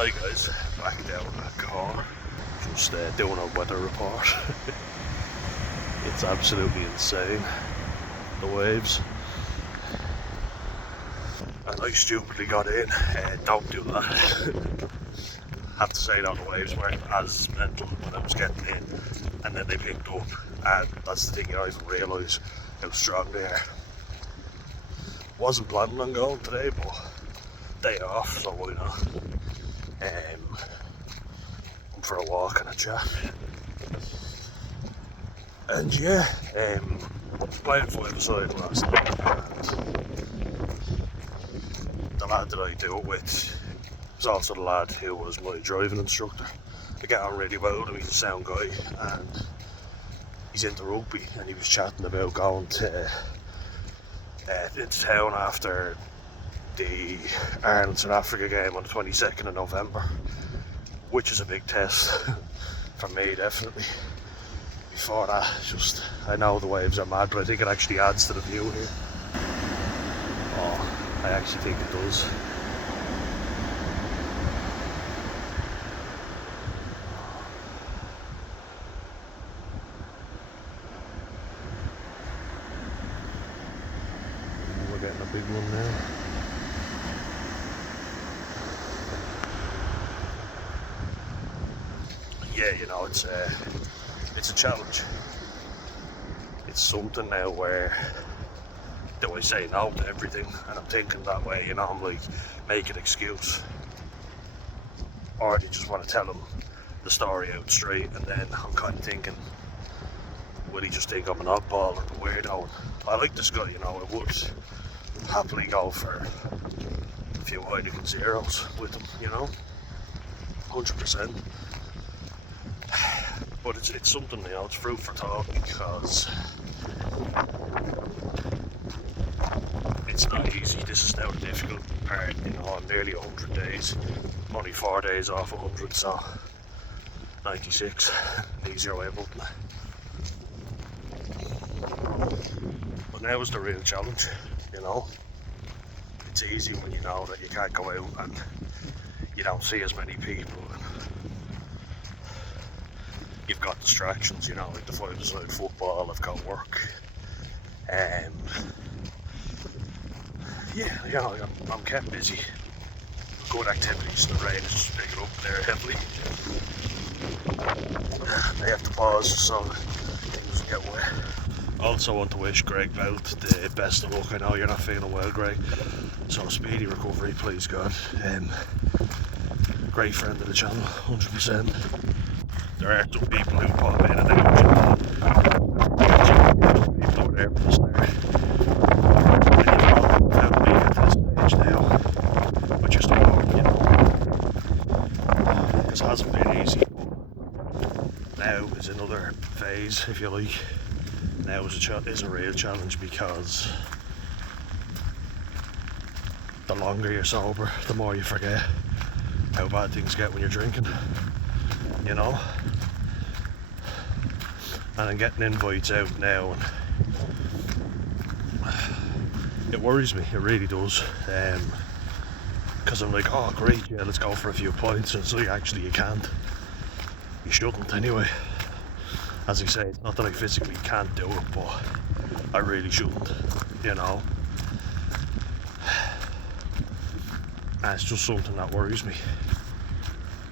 Hi guys, back down in the car, just doing a weather report. It's absolutely insane, the waves. And I stupidly got in, don't do that. Have to say that the waves weren't as mental when I was getting in, and then they picked up, and that's the thing, you don't even realise how strong they are. Wasn't planning on going today, but day off, so why not? For a walk and a chat. And yeah, playing five-a-side last night, and the lad that I do it with was also the lad who was my driving instructor. I get on really well with him, he's a sound guy, and he's into rugby, and he was chatting about going to into town after the Ireland South Africa game on the 22nd of November, which is a big test for me, definitely. Before that, just, I know the waves are mad, but I think it actually adds to the view here. Oh, I actually think it does. We're getting a big one now. Yeah, you know, it's a challenge. It's something now where, do I say no to everything? And I'm thinking that way, you know, I'm like, make an excuse. Or do you just want to tell him the story out straight? And then I'm kind of thinking, will he just think I'm an oddball or a weirdo? I like this guy, you know, I would happily go for a few Heineken zeros with him, you know, 100%. But it's something, you know, it's fruit for thought, because it's not easy. This is now the difficult part, you know. I'm nearly 100 days, I'm only 4 days off 100, so 96, easier way about that. But now is the real challenge, you know. It's easy when you know that you can't go out and you don't see as many people. You've got distractions, you know, like the five-a-side football, I've got work. Yeah, you know, I'm kept busy. Good activities, the rain is just picking up there heavily. I have to pause so things doesn't get wet. Also want to wish Greg Bout the best of luck. I know you're not feeling well, Greg, so speedy recovery, please God. Great friend of the channel, 100%. There are some people who pop in and out, people over there from the start. And without being at this stage now, but just about, you know, because it hasn't been easy. Now is another phase, if you like. Now is a real challenge, because the longer you're sober, the more you forget how bad things get when you're drinking, you know. And I'm getting invites out now, and it worries me, it really does, because I'm like, oh great, yeah, let's go for a few pints, and it's like, actually you can't, you shouldn't anyway. As I say, it's not that I physically can't do it, but I really shouldn't, you know. And it's just something that worries me,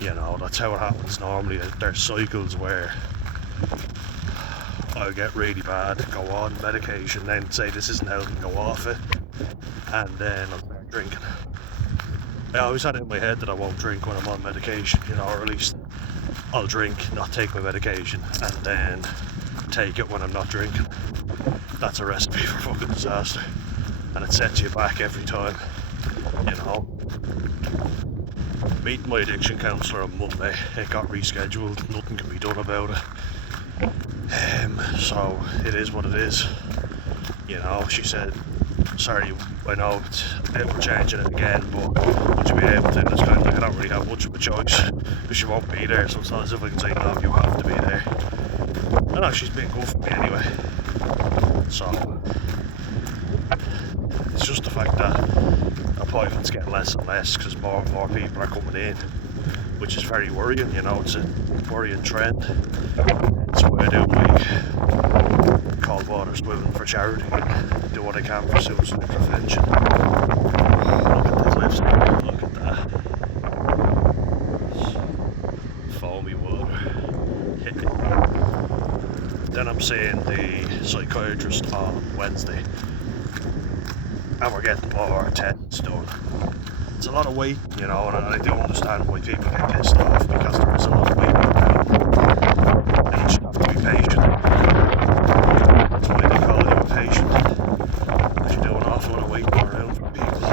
you know. That's how it happens normally. There's cycles where I'll get really bad, go on medication, then say this isn't helping, go off it, and then I'll start drinking. I always had it in my head that I won't drink when I'm on medication, you know, or at least I'll drink, not take my medication, and then take it when I'm not drinking. That's a recipe for fucking disaster, and it sets you back every time, you know. Meeting my addiction counsellor on Monday, it got rescheduled, nothing can be done about it. So it is what it is, you know. She said, sorry, I know we're changing it again, but would you be able to? And it's kind of like, I don't really have much of a choice, because she won't be there, so it's not as if I can say, no, you have to be there. I know she's been good for me anyway, so it's just the fact that I'm unemployment's getting less and less because more and more people are coming in, which is very worrying. It's a worrying trend. That's why I do my cold water swimming for charity and do what I can for suicide prevention. Look at the cliffs, look at that. Foamy water. Then I'm seeing the psychiatrist on Wednesday, and we're getting more tests done. It's a lot of weight, and I do understand why people get pissed off because there is a lot of weight down, and you just have to be patient. That's why they call you a patient, because you do an awful lot of weight around for people.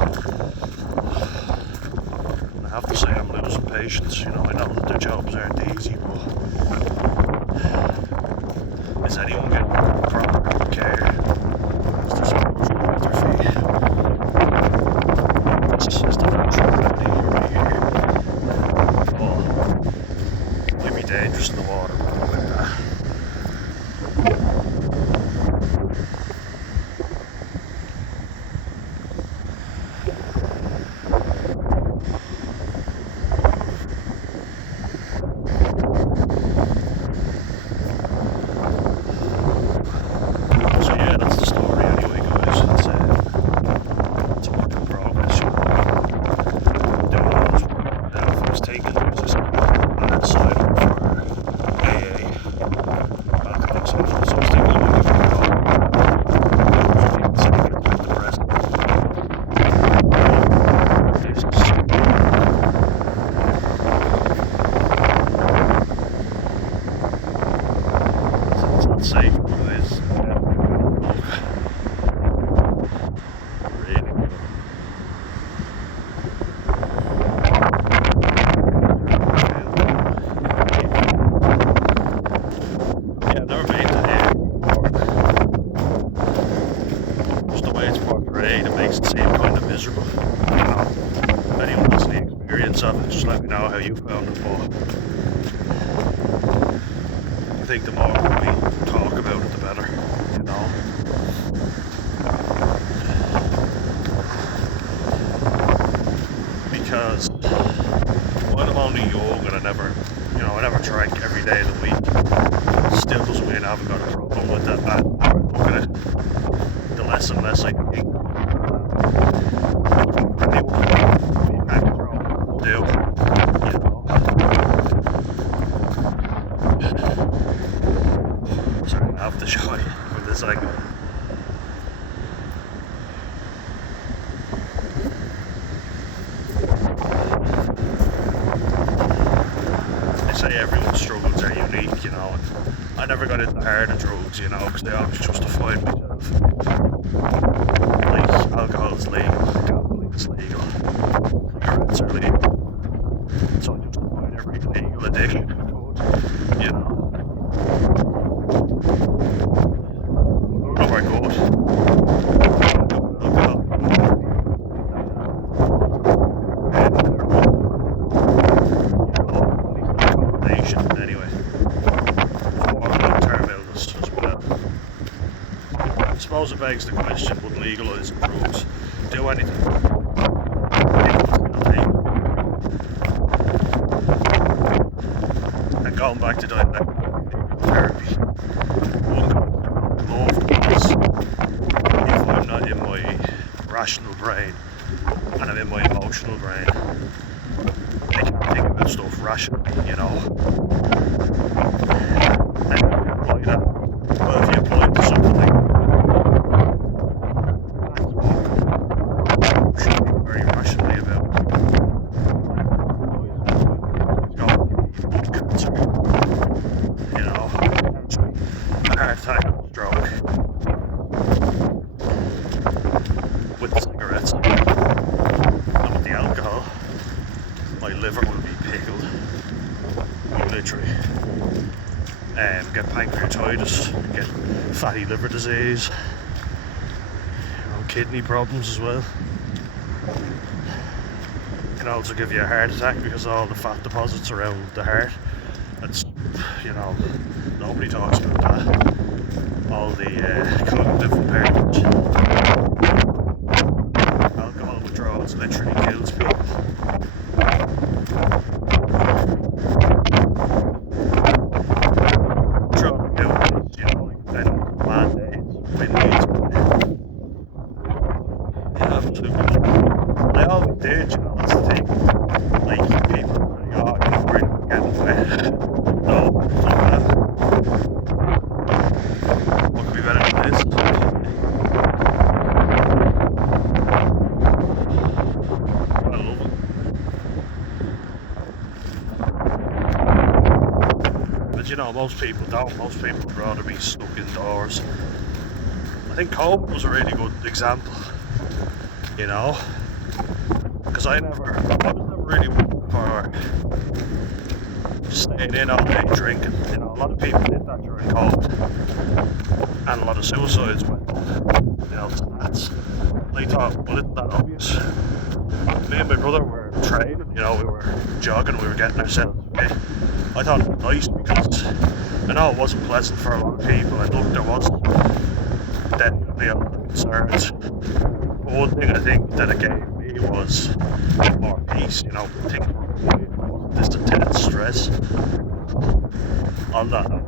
And I have to say I'm losing patience. I know that their jobs aren't easy, but is anyone getting proper care? Is there so much wrong with their feet? It's just a natural remedy right here. Oh, it might be dangerous in the water, but look at that. So yeah, that's the story anyway, guys. It's a work in progress. Doing all this work now. If I was taking this suicidal for AA, Alcoholics Anonymous, I was thinking about giving it a go. It's taking it with the present. It's not safe, but it is. Really good. Yeah, I've never been to AA before. Just the way it's portrayed, it makes it seem kind of miserable. If anyone has any experience of it, just let me know how you found it. But I think the more we talk about it, the better. Because while I'm only young and I never drank every day of the week, still doesn't mean I haven't got a problem with it. And the more I look at it, the less and less I can think. Anyone you can't control what to do, Sorry, I have to show you with this angle. Say everyone's struggles are unique, and I never got into harder drugs, because they always justified myself. Like, alcohol is legal, gambling is legal, cigarettes are legal, so I justified every illegal addiction I could, None of our good. Alcohol. Anyway, for long-term illness as well. I suppose it begs the question, would legalising drugs do anything? And going back to dialectical therapy, one loved was if I'm not in my rational brain and I'm in my emotional brain, I can think about stuff rationally, And apply that. But if you apply it to something like that, should be very rationally about cancer, a heart attack, stroke, with the cigarettes and with the alcohol, my liver will be pickled. Literally. Get pancreatitis, get fatty liver disease, kidney problems as well. Can also give you a heart attack because of all the fat deposits around the heart. That's, nobody talks about that. All the cognitive impairment. Alcohol withdrawal because it literally kills people. Trying to do this, you know, like kind of bad days, win days. Yeah, absolutely. I always did, you know, that's the thing. Like, people say, oh, you're worried about getting away. No, fuck that. What could be better than this? I love it. But you know, most people don't. Most people would rather be stuck indoors. I think COVID was a really good example, you know, because I was never really one for staying in all day drinking. You know, a lot of people did that during COVID, and a lot of suicides went up. You know, the stats. I thought, well, isn't that obvious? Me and my brother were training, you know, we were jogging, we were getting ourselves fit. I thought it was nice because I know it wasn't pleasant for a lot of people, and look, there was definitely a lot of concerns. But one thing I think that it gave me was more peace, you know, things were quiet, there wasn't this intense stress. On that note,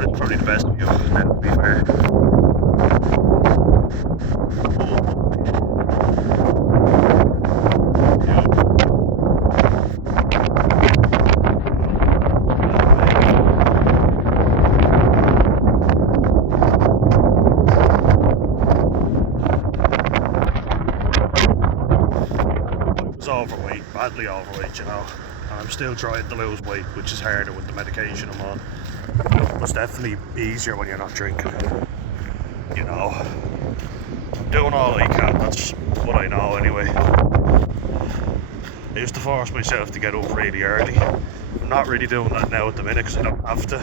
it's probably the best view of it now, to be fair. Overweight, badly overweight, you know, and I'm still trying to lose weight, which is harder with the medication I'm on. It's definitely easier when you're not drinking, you know. I'm doing all I can, that's what I know anyway. I used to force myself to get up really early. I'm not really doing that now at the minute because I don't have to.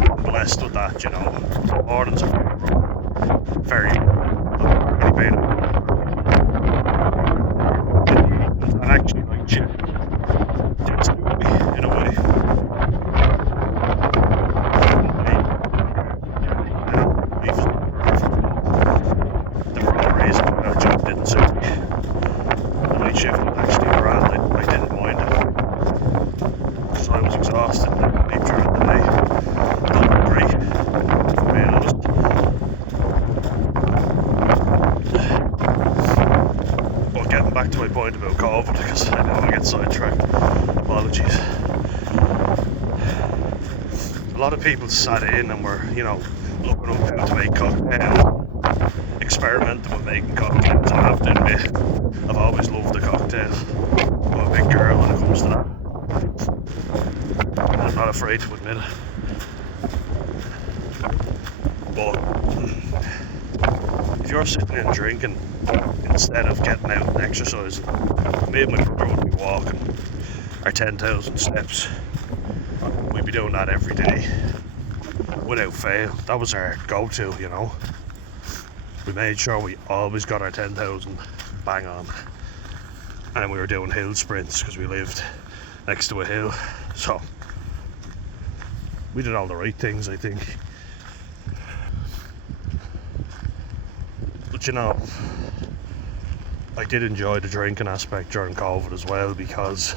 I'm blessed with that, you know. Mornings are very actually like shit. It's me in a way. The real reason that job didn't suit me. The night shift was actually grand. I didn't mind it because I was exhausted and I could sleep during the day. Don't agree, if I'm being honest. But getting back to my point about COVID, because I know I get sidetracked. Apologies. A lot of people sat in and were, you know, looking up how to make cocktails, experimenting with making cocktails. I have to admit, I've always loved a cocktail. I'm a big girl when it comes to that. And I'm not afraid to admit it. But if you're sitting in drinking instead of getting out and exercising, me and my brother would be walking our 10,000 steps. We'd be doing that every day without fail. That was our go-to, you know. We made sure we always got our 10,000 bang on. And then we were doing hill sprints because we lived next to a hill. So we did all the right things, I think. But you know, I did enjoy the drinking aspect during COVID as well, because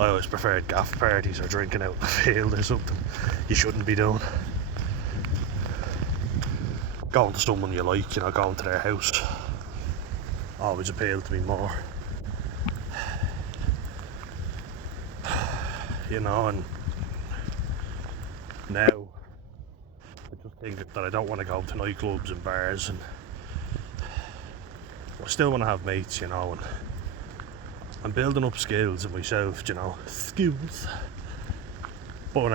I always preferred gaff parties or drinking out in the field or something you shouldn't be doing. Going to someone you like, you know, going to their house always appealed to me more. You know, and now I just think that I don't want to go to nightclubs and bars, and I still want to have mates, you know, and I'm building up skills in myself, you know, skills.